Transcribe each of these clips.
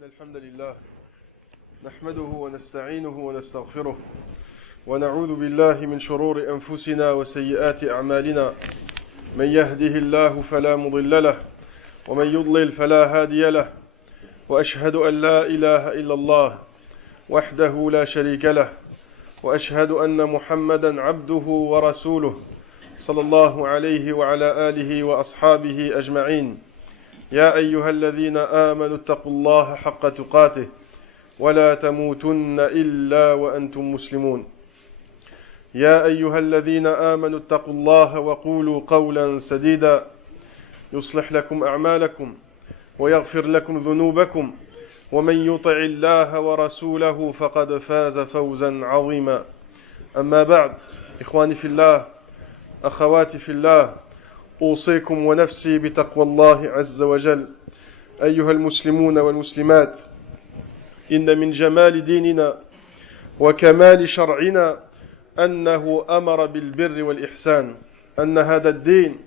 إن الحمد لله نحمده ونستعينه ونستغفره ونعوذ بالله من شرور أنفسنا وسيئات أعمالنا من يهده الله فلا مضل له ومن يضلل فلا هادي له وأشهد أن لا إله إلا الله وحده لا شريك له وأشهد أن محمدا عبده ورسوله صلى الله عليه وعلى آله وأصحابه أجمعين يا أيها الذين آمنوا اتقوا الله حق تقاته ولا تموتن إلا وأنتم مسلمون يا أيها الذين آمنوا اتقوا الله وقولوا قولا سديدا يصلح لكم أعمالكم ويغفر لكم ذنوبكم ومن يطع الله ورسوله فقد فاز فوزا عظيما أما بعد إخواني في الله أخواتي في الله أوصيكم ونفسي بتقوى الله عز وجل أيها المسلمون والمسلمات إن من جمال ديننا وكمال شرعنا أنه أمر بالبر والإحسان أن هذا الدين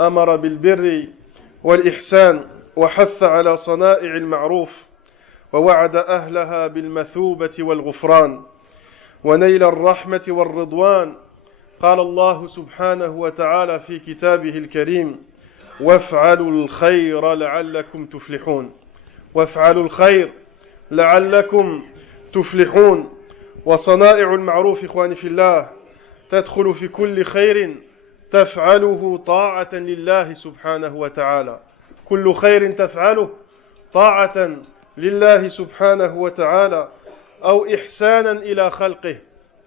أمر بالبر والإحسان وحث على صنائع المعروف ووعد أهلها بالمثوبة والغفران ونيل الرحمة والرضوان قال الله سبحانه وتعالى في كتابه الكريم وافعلوا الخير لعلكم تفلحون وافعلوا الخير لعلكم تفلحون وصنائع المعروف إخواني في الله تدخل في كل خير تفعله طاعة لله سبحانه وتعالى كل خير تفعله طاعة لله سبحانه وتعالى أو إحسانا إلى خلقه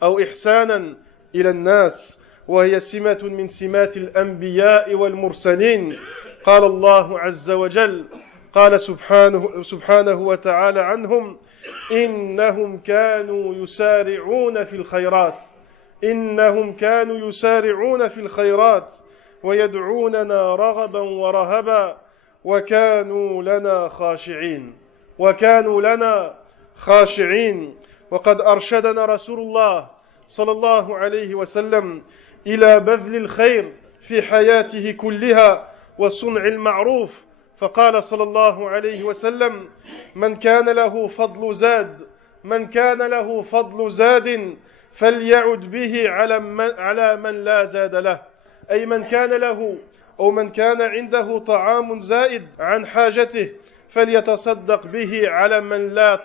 أو إحسانا إلى الناس وهي سمة من سمات الأنبياء والمرسلين قال الله عز وجل قال سبحانه وتعالى عنهم إنهم كانوا يسارعون في الخيرات ويدعوننا رغبا ورهبا وكانوا لنا خاشعين وقد أرشدنا رسول الله صلى الله عليه وسلم إلى بذل الخير في حياته كلها وصنع المعروف فقال صلى الله عليه وسلم من كان له فضل زاد فليعد به على من لا زاد له أي من كان له أو من كان عنده طعام زائد عن حاجته فليتصدق به على من لا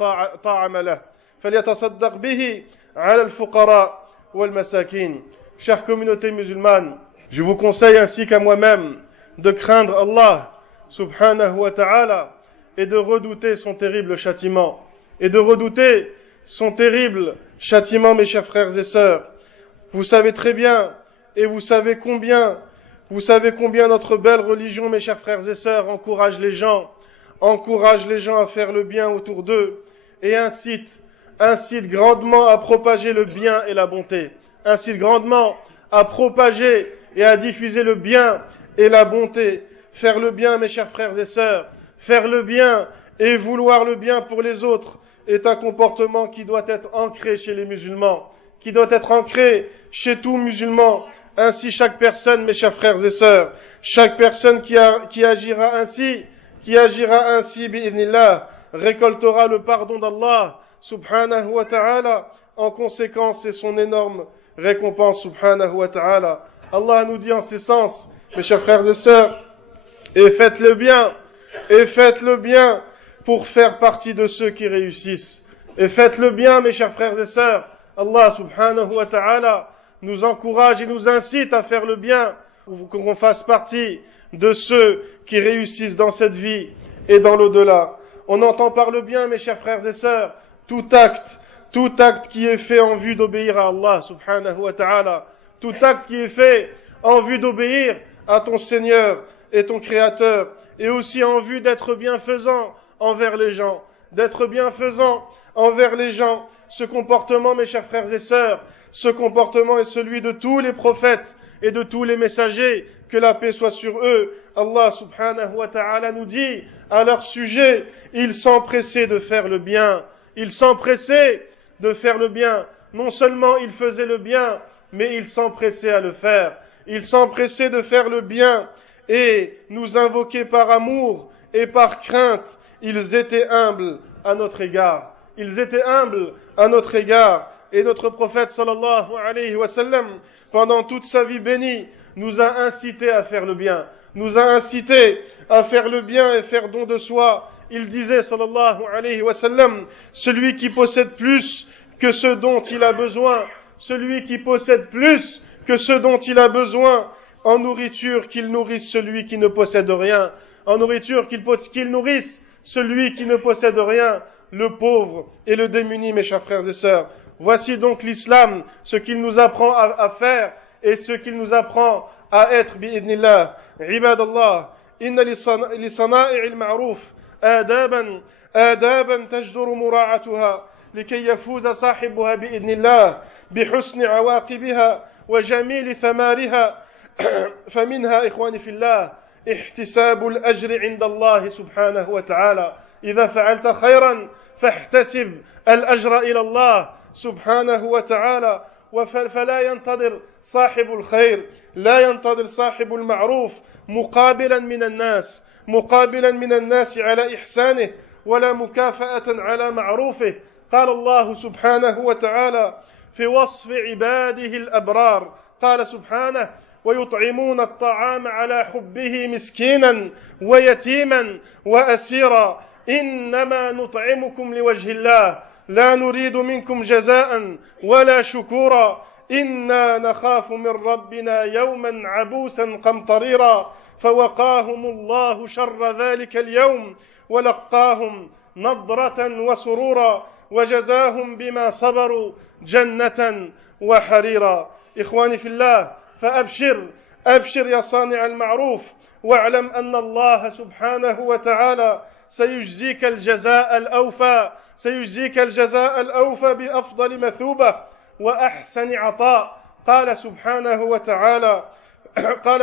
طعام له فليتصدق به على الفقراء والمساكين. Chère communauté musulmane, je vous conseille ainsi qu'à moi-même de craindre Allah subhanahu wa ta'ala et de redouter son terrible châtiment. Et de redouter son terrible châtiment, mes chers frères et sœurs. Vous savez très bien, et vous savez combien notre belle religion, mes chers frères et sœurs, encourage les gens à faire le bien autour d'eux et incite grandement à propager le bien et la bonté. Incite grandement à propager et à diffuser le bien et la bonté. Faire le bien, mes chers frères et sœurs, faire le bien et vouloir le bien pour les autres est un comportement qui doit être ancré chez les musulmans, qui doit être ancré chez tout musulman. Ainsi, chaque personne, mes chers frères et sœurs, chaque personne qui agira ainsi, bi'idhnillah, récoltera le pardon d'Allah, subhanahu wa ta'ala, en conséquence, c'est son énorme récompense, subhanahu wa ta'ala. Allah nous dit en ces sens, mes chers frères et sœurs, et faites le bien pour faire partie de ceux qui réussissent. Et faites le bien, mes chers frères et sœurs. Allah subhanahu wa ta'ala nous encourage et nous incite à faire le bien, pour qu'on fasse partie de ceux qui réussissent dans cette vie et dans l'au-delà. On entend par le bien, mes chers frères et sœurs, tout acte qui est fait en vue d'obéir à Allah subhanahu wa ta'ala, tout acte qui est fait en vue d'obéir à ton Seigneur et ton Créateur, et aussi en vue d'être bienfaisant envers les gens, Ce comportement, mes chers frères et sœurs, ce comportement est celui de tous les prophètes et de tous les messagers, que la paix soit sur eux. Allah subhanahu wa ta'ala nous dit à leur sujet, ils s'empressaient de faire le bien. Non seulement ils faisaient le bien, mais ils s'empressaient à le faire. Ils s'empressaient de faire le bien et nous invoquer par amour et par crainte ils étaient humbles à notre égard. Ils étaient humbles à notre égard. Et notre prophète sallallahu alayhi wa sallam, pendant toute sa vie bénie, nous a incités à faire le bien. Nous a incités à faire le bien et faire don de soi. Il disait sallallahu alayhi wa sallam, celui qui possède plus que ce dont il a besoin, celui qui possède plus que ce dont il a besoin, en nourriture qu'il nourrisse celui qui ne possède rien, en nourriture qu'il nourrisse celui qui ne possède rien, le pauvre et le démuni, mes chers frères et sœurs. Voici donc l'islam, ce qu'il nous apprend à faire et ce qu'il nous apprend à être, bi'idnillah. Ibadallah, inna li sana'i'il ma'ruf آدابا تجدر مراعاتها لكي يفوز صاحبها بإذن الله بحسن عواقبها وجميل ثمارها فمنها إخواني في الله احتساب الأجر عند الله سبحانه وتعالى إذا فعلت خيرا فاحتسب الأجر إلى الله سبحانه وتعالى فلا ينتظر صاحب الخير لا ينتظر صاحب المعروف مقابلا من الناس على إحسانه ولا مكافأة على معروفه. قال الله سبحانه وتعالى في وصف عباده الأبرار قال سبحانه ويطعمون الطعام على حبه مسكينا ويتيما وأسيرا إنما نطعمكم لوجه الله لا نريد منكم جزاء ولا شكورا إنا نخاف من ربنا يوما عبوسا قمطريرا فوقاهم الله شر ذلك اليوم ولقاهم نضرة وسرورا وجزاهم بما صبروا جنة وحريرا. إخواني في الله فأبشر يا صانع المعروف واعلم أن الله سبحانه وتعالى سيجزيك الجزاء الأوفى بأفضل مثوبة وأحسن عطاء. قال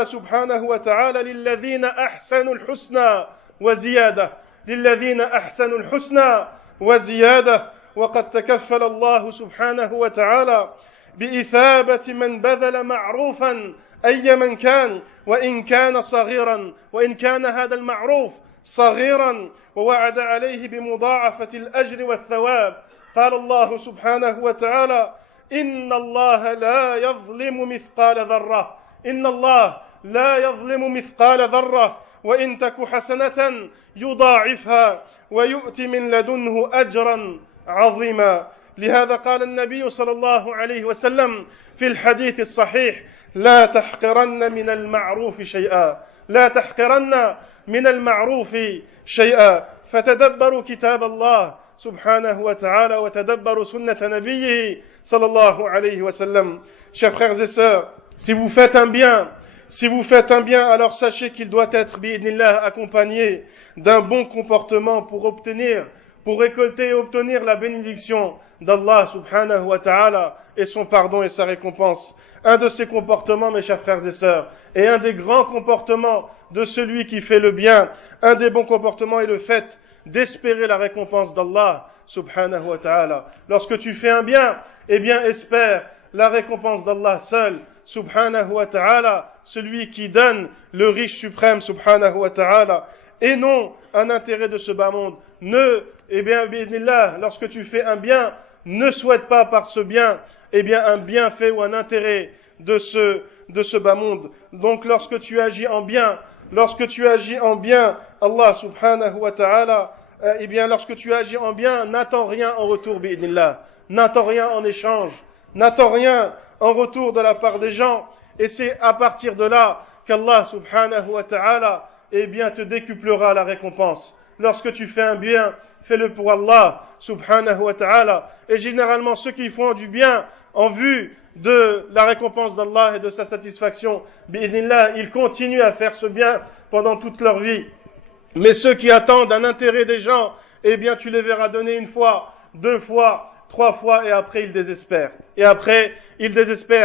سبحانه وتعالى للذين أحسنوا الحسنى وزيادة وقد تكفل الله سبحانه وتعالى بإثابة من بذل معروفا أي من كان وإن كان هذا المعروف صغيرا ووعد عليه بمضاعفة الأجر والثواب. قال الله سبحانه وتعالى إن الله لا يظلم مثقال ذرة وإن تك حسنة يضاعفها ويؤتي من لدنه أجرا عظيما. لهذا قال النبي صلى الله عليه وسلم في الحديث الصحيح لا تحقرن من المعروف شيئا فتدبروا كتاب الله سبحانه وتعالى وتدبروا سنة نبيه صلى الله عليه وسلم. Chers frères et sœurs, si vous faites un bien, alors sachez qu'il doit être bi'idnillah accompagné d'un bon comportement pour récolter et obtenir la bénédiction d'Allah subhanahu wa ta'ala et son pardon et sa récompense. Un de ces comportements, mes chers frères et sœurs, et un des grands comportements de celui qui fait le bien, un des bons comportements est le fait d'espérer la récompense d'Allah subhanahu wa ta'ala. Lorsque tu fais un bien, eh bien espère la récompense d'Allah seul subhanahu wa ta'ala, celui qui donne le riche suprême subhanahu wa ta'ala, et non un intérêt de ce bas monde. Lorsque tu fais un bien, ne souhaite pas par ce bien, un bienfait ou un intérêt de ce bas monde. Donc lorsque tu agis en bien, Allah subhanahu wa ta'ala, lorsque tu agis en bien, n'attends rien en retour, bi'idnillah. N'attends rien en échange. N'attends rien en retour de la part des gens. Et c'est à partir de là qu'Allah subhanahu wa ta'ala, te décuplera la récompense. Lorsque tu fais un bien, fais-le pour Allah subhanahu wa ta'ala. Et généralement, ceux qui font du bien en vue de la récompense d'Allah et de sa satisfaction, bi'idnillah, ils continuent à faire ce bien pendant toute leur vie. Mais ceux qui attendent un intérêt des gens, tu les verras donner une fois, 2 fois, 3 fois, et après ils désespèrent.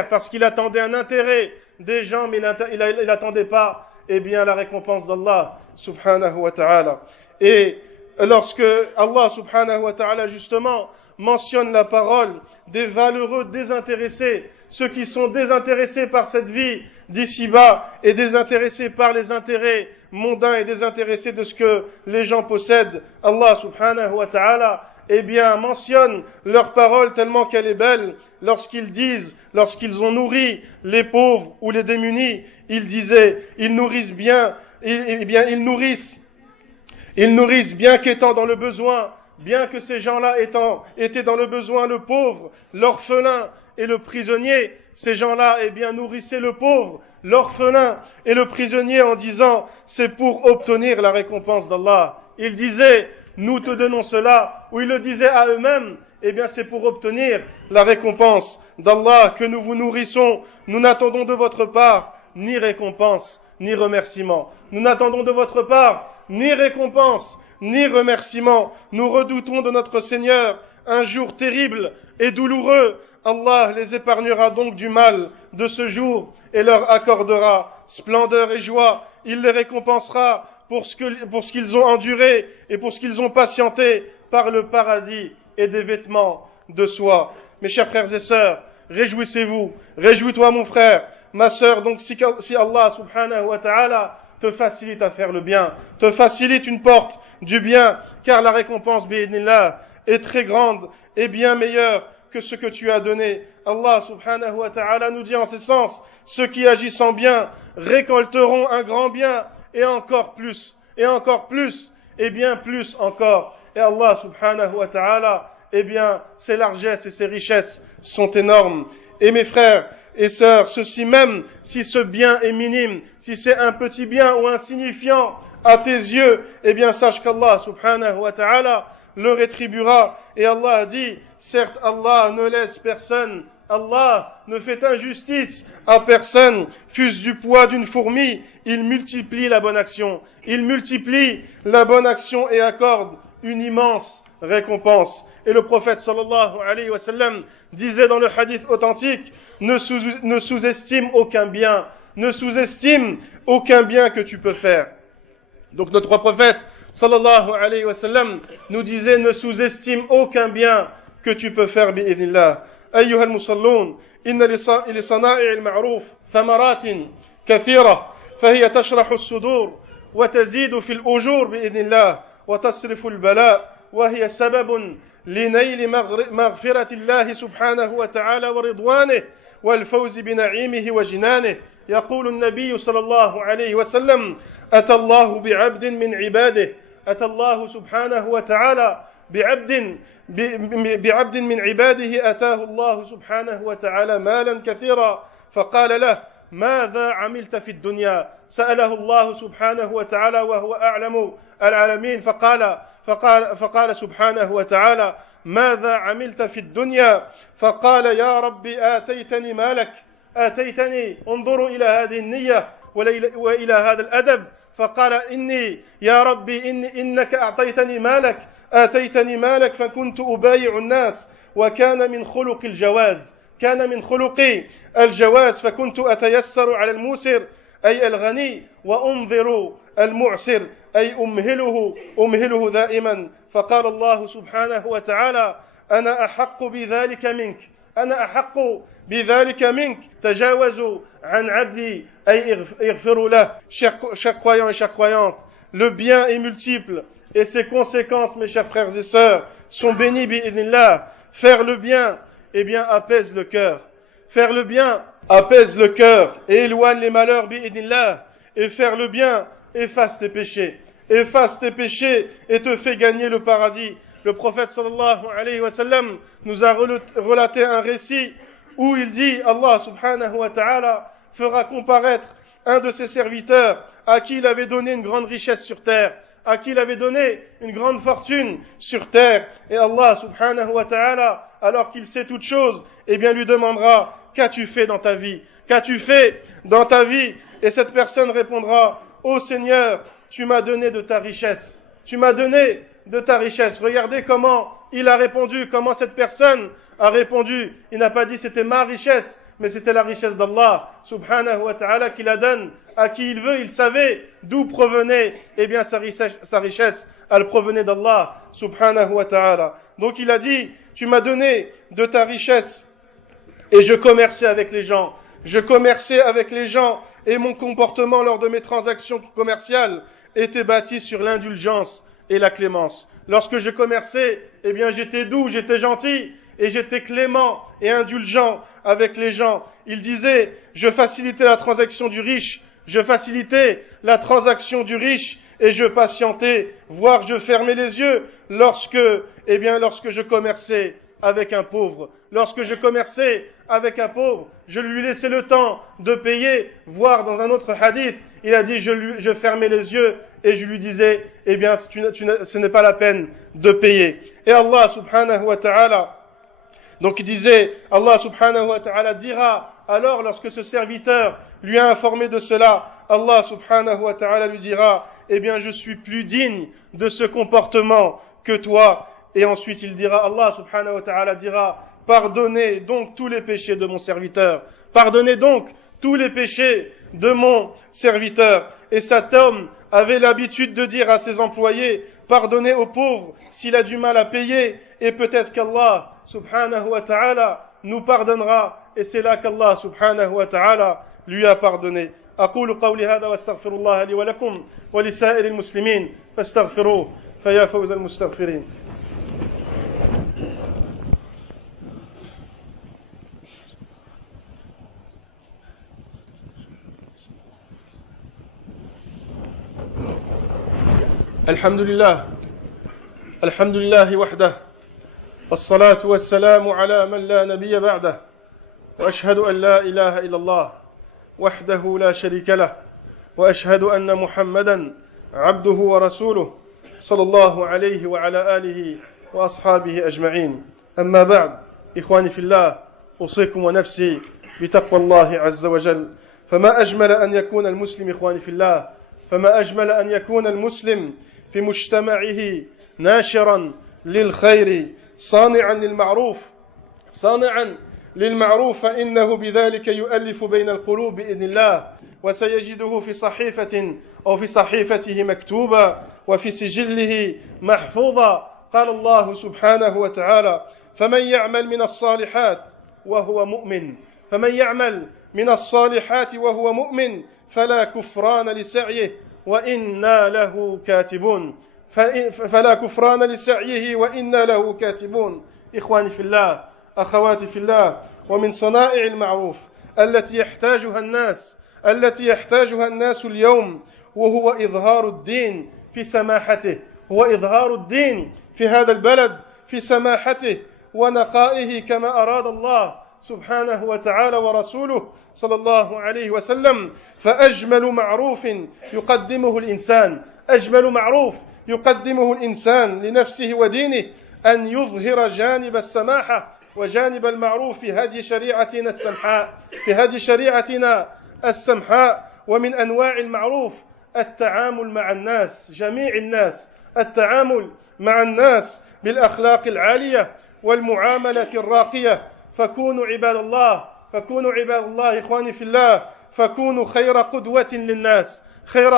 Parce qu'il attendait un intérêt des gens, mais il n'attendait pas, la récompense d'Allah subhanahu wa ta'ala. Et lorsque Allah subhanahu wa ta'ala justement mentionne la parole des valeureux désintéressés, ceux qui sont désintéressés par cette vie d'ici-bas et désintéressé par les intérêts mondains et désintéressé de ce que les gens possèdent, Allah subhanahu wa ta'ala, eh bien, mentionne leur parole tellement qu'elle est belle lorsqu'ils disent, lorsqu'ils ont nourri les pauvres ou les démunis, ils disaient, ils nourrissent bien qu'étant dans le besoin, bien que ces gens-là étaient dans le besoin, le pauvre, l'orphelin et le prisonnier, ces gens-là, eh bien, nourrissaient le pauvre, l'orphelin et le prisonnier en disant, c'est pour obtenir la récompense d'Allah. Ils disaient, nous te donnons cela, ou ils le disaient à eux-mêmes, eh bien, c'est pour obtenir la récompense d'Allah que nous vous nourrissons. Nous n'attendons de votre part ni récompense, ni remerciement. Nous n'attendons de votre part ni récompense, ni remerciement. Nous redoutons de notre Seigneur un jour terrible et douloureux. Allah les épargnera donc du mal de ce jour et leur accordera splendeur et joie. Il les récompensera pour ce qu'ils ont enduré et pour ce qu'ils ont patienté par le paradis et des vêtements de soie. Mes chers frères et sœurs, réjouissez-vous, réjouis-toi mon frère, ma sœur, donc si Allah subhanahu wa ta'ala te facilite à faire le bien, te facilite une porte du bien, car la récompense bi'idnillah est très grande et bien meilleure que ce que tu as donné. Allah subhanahu wa ta'ala nous dit en ce sens, ceux qui agissent en bien récolteront un grand bien et encore plus, et bien plus encore. Et Allah subhanahu wa ta'ala, eh bien, ses largesses et ses richesses sont énormes. Et mes frères et sœurs, ceci même, si ce bien est minime, si c'est un petit bien ou insignifiant à tes yeux, eh bien, sache qu'Allah subhanahu wa ta'ala le rétribuera. Et Allah a dit, certes, Allah ne laisse personne, Allah ne fait injustice à personne, fût-ce du poids d'une fourmi, il multiplie la bonne action. Il multiplie la bonne action et accorde une immense récompense. Et le prophète sallallahu alayhi wa sallam disait dans le hadith authentique, ne sous-estime aucun bien, ne sous-estime aucun bien que tu peux faire. Donc notre prophète sallallahu alayhi wa sallam nous disait, ne sous-estime aucun bien que tu peux faire bi'idhnillah. أيها المصلون إن لصنائع المعروف ثمرات كثيرة فهي تشرح الصدور وتزيد في الأجور بإذن الله وتصرف البلاء وهي سبب لنيل مغفرة الله سبحانه وتعالى ورضوانه والفوز بنعيمه وجنانه. يقول النبي صلى الله عليه وسلم أتى الله بعبد من عباده أتى الله سبحانه وتعالى بعبد من عباده أتاه الله سبحانه وتعالى مالا كثيرا فقال له ماذا عملت في الدنيا سأله الله سبحانه وتعالى وهو أعلم العالمين فقال سبحانه وتعالى ماذا عملت في الدنيا فقال يا ربي آتيتني مالك آتيتني انظروا إلى هذه النية وإلى هذا الأدب فقال إني يا ربي إنك أعطيتني مالك آتيتني مالك فكنت أبايع الناس وكان من خلق الجواز فكنت أتيسر على الموسر أي الغني وأنظر المعسر أي أمهله دائما فقال الله سبحانه وتعالى أنا أحق بذلك منك تجاوزوا عن عبدي أي اغفروا له. Chers croyants et chères croyantes, le bien est multiple et ses conséquences, mes chers frères et sœurs, sont bénies bi'idhnillah. Faire le bien, eh bien, apaise le cœur. Faire le bien apaise le cœur et éloigne les malheurs bi'idhnillah. Et faire le bien efface tes péchés. Efface tes péchés et te fait gagner le paradis. Le prophète sallallahu alayhi wa sallam nous a relaté un récit où il dit, Allah subhanahu wa ta'ala fera comparaître un de ses serviteurs à qui il avait donné une grande richesse sur terre, à qui il avait donné une grande fortune sur terre. Et Allah subhanahu wa ta'ala, alors qu'il sait toutes choses, eh bien lui demandera, qu'as-tu fait dans ta vie? Qu'as-tu fait dans ta vie? Et cette personne répondra, ô Seigneur, tu m'as donné de ta richesse. Tu m'as donné de ta richesse. Regardez comment il a répondu, comment cette personne a répondu. Il n'a pas dit c'était ma richesse, mais c'était la richesse d'Allah subhanahu wa ta'ala qui la donne à qui il veut. Il savait d'où provenait, eh bien, sa richesse. Elle provenait d'Allah subhanahu wa ta'ala. Donc il a dit, tu m'as donné de ta richesse et je commerçais avec les gens. je commerçais avec les gens et mon comportement lors de mes transactions commerciales était bâti sur l'indulgence et la clémence. Lorsque je commerçais, eh bien j'étais doux, j'étais gentil et j'étais clément et indulgent avec les gens. Il disait, je facilitais la transaction du riche, je facilitais la transaction du riche et je patientais, voire je fermais les yeux lorsque je commerçais avec un pauvre. Lorsque je commerçais avec un pauvre, je lui laissais le temps de payer, voire dans un autre hadith, il a dit, je fermais les yeux et je lui disais, eh bien, ce n'est pas la peine de payer. Et Allah subhanahu wa ta'ala, donc il disait, Allah subhanahu wa ta'ala dira, alors lorsque ce serviteur lui a informé de cela, Allah subhanahu wa ta'ala lui dira, eh bien je suis plus digne de ce comportement que toi. Et ensuite il dira, Allah subhanahu wa ta'ala dira, pardonnez donc tous les péchés de mon serviteur, pardonnez donc tous les péchés de mon serviteur. Et cet homme avait l'habitude de dire à ses employés, pardonnez aux pauvres s'il a du mal à payer, et peut-être qu'Allah subhanahu wa ta'ala nous pardonnera, et c'est là qu'Allah subhanahu wa ta'ala lui a pardonné. أقول قولي هذا واستغفر الله لي ولكم ولسائر المسلمين فاستغفروه فيا فوز المستغفرين. الحمد لله وحده والصلاة والسلام على من لا نبي بعده وأشهد أن لا إله إلا الله وحده لا شريك له وأشهد أن محمدا عبده ورسوله صلى الله عليه وعلى آله وأصحابه أجمعين. أما بعد إخواني في الله أوصيكم ونفسي بتقوى الله عز وجل. فما أجمل أن يكون المسلم إخواني في الله فما أجمل أن يكون المسلم في مجتمعه ناشرا للخير صانعا للمعروف فإنه بذلك يؤلف بين القلوب بإذن الله وسيجده في صحيفة أو في صحيفته مكتوبا وفي سجله محفوظا. قال الله سبحانه وتعالى فمن يعمل من الصالحات وهو مؤمن فلا كفران لسعيه وإنا له كاتبون. إخواني في الله أخواتي في الله ومن صنائع المعروف التي يحتاجها الناس اليوم وهو إظهار الدين في سماحته وإظهار الدين في هذا البلد في سماحته ونقائه كما أراد الله سبحانه وتعالى ورسوله صلى الله عليه وسلم. فأجمل معروف يقدمه الإنسان لنفسه ودينه أن يظهر جانب السماحة وجانب المعروف في هذه شريعتنا السمحاء. ومن أنواع المعروف التعامل مع الناس جميع الناس، التعامل مع الناس بالأخلاق العالية والمعاملة الراقية. فكونوا عباد الله إخواني في الله فكونوا خير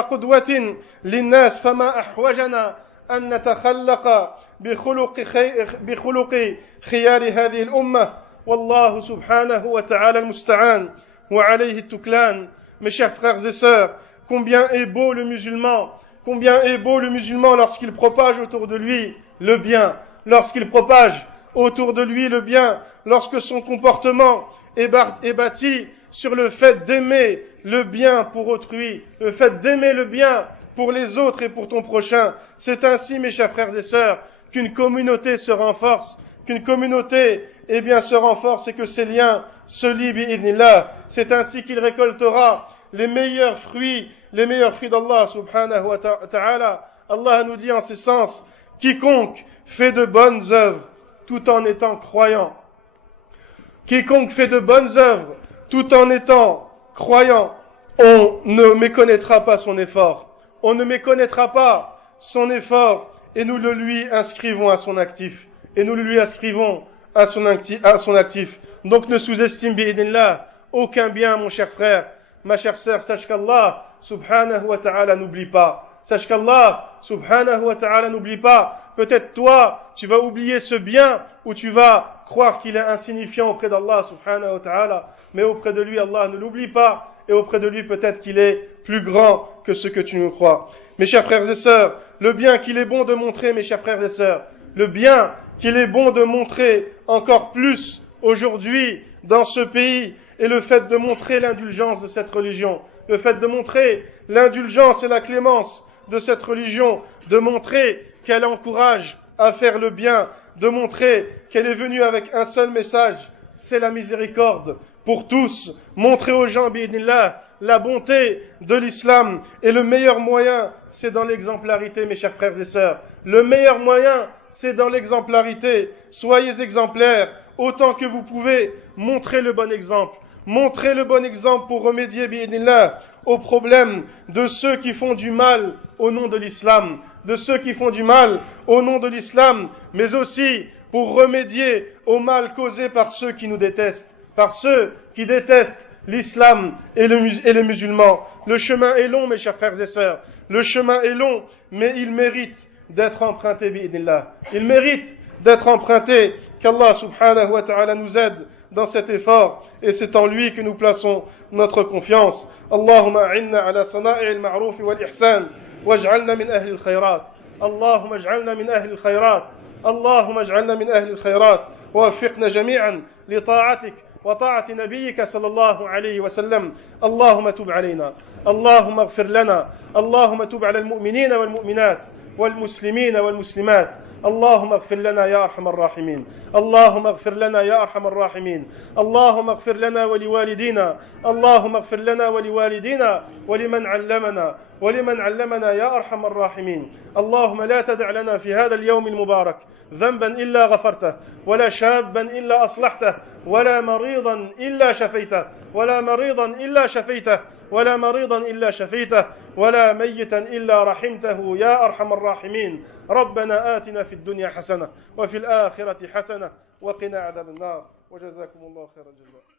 قدوة للناس فما أحوجنا أن نتخلق بخلق خيار هذه الأمة. والله سبحانه وتعالى المستعان وعليه التكلان. Mes chers frères et sœurs, combien est beau le musulman lorsqu'il propage autour de lui le bien, lorsque son comportement est bâti sur le fait d'aimer le bien pour autrui, le fait d'aimer le bien pour les autres et pour ton prochain. C'est ainsi, mes chers frères et sœurs, qu'une communauté se renforce, et que ses liens se lient bi'idhnillah. C'est ainsi qu'il récoltera les meilleurs fruits d'Allah subhanahu wa ta'ala. Allah nous dit en ce sens, quiconque fait de bonnes œuvres tout en étant croyant, on ne méconnaîtra pas son effort. Et nous le lui inscrivons à son actif. Donc ne sous-estime bi'idhnillah aucun bien, mon cher frère, ma chère sœur. Sache qu'Allah subhanahu wa ta'ala n'oublie pas. peut-être toi, tu vas oublier ce bien, ou tu vas croire qu'il est insignifiant auprès d'Allah subhanahu wa ta'ala, mais auprès de lui, Allah ne l'oublie pas, et auprès de lui, peut-être qu'il est plus grand que ce que tu nous crois. Mes chers frères et sœurs, le bien qu'il est bon de montrer, mes chers frères et sœurs, le bien qu'il est bon de montrer encore plus aujourd'hui dans ce pays, est le fait de montrer l'indulgence de cette religion, le fait de montrer l'indulgence et la clémence de cette religion, de montrer qu'elle encourage à faire le bien, de montrer qu'elle est venue avec un seul message, c'est la miséricorde pour tous, montrer aux gens, bi'idhnillah, la bonté de l'islam. Et le meilleur moyen, c'est dans l'exemplarité, mes chers frères et sœurs. Le meilleur moyen, c'est dans l'exemplarité. Soyez exemplaires, autant que vous pouvez, montrez le bon exemple. Montrez le bon exemple pour remédier, bi'idhnillah, aux problèmes de ceux qui font du mal au nom de l'islam, de ceux qui font du mal au nom de l'islam, mais aussi pour remédier au mal causé par ceux qui nous détestent, par ceux qui détestent l'islam et les musulmans. Le chemin est long, mes chers frères et sœurs. Le chemin est long, mais il mérite d'être emprunté, bi'idhnillah. Il mérite d'être emprunté, qu'Allah subhanahu wa ta'ala nous aide dans cet effort, et c'est en lui que nous plaçons notre confiance. Allahumma a'inna ala sana'i al-ma'ruf wal-ihsan, waj'alna min ahli al-khayrat. Allahumma ij'alna min ahli al-khayrat. Allahumma ij'alna min ahli al-khayrat. ووفقنا جميعا لطاعتك وطاعة نبيك صلى الله عليه وسلم. اللهم تب علينا، اللهم اغفر لنا، اللهم تب على المؤمنين والمؤمنات والمسلمين والمسلمات. اللهم اغفر لنا يا أرحم الراحمين، اللهم اغفر لنا يا أرحم الراحمين، اللهم اغفر لنا ولوالدينا، اللهم اغفر لنا ولوالدينا ولمن علمنا يا أرحم الراحمين. اللهم لا تدع لنا في هذا اليوم المبارك ذنبا إلا غفرته، ولا شابا إلا أصلحته، ولا مريضا إلا شفيته، ولا مريضا إلا شفيته، ولا مريضا إلا شفيته، ولا ميتا إلا رحمته يا أرحم الراحمين. ربنا آتنا في الدنيا حسنة وفي الآخرة حسنة وقنا عذاب النار وجزاكم الله خير الجزاء.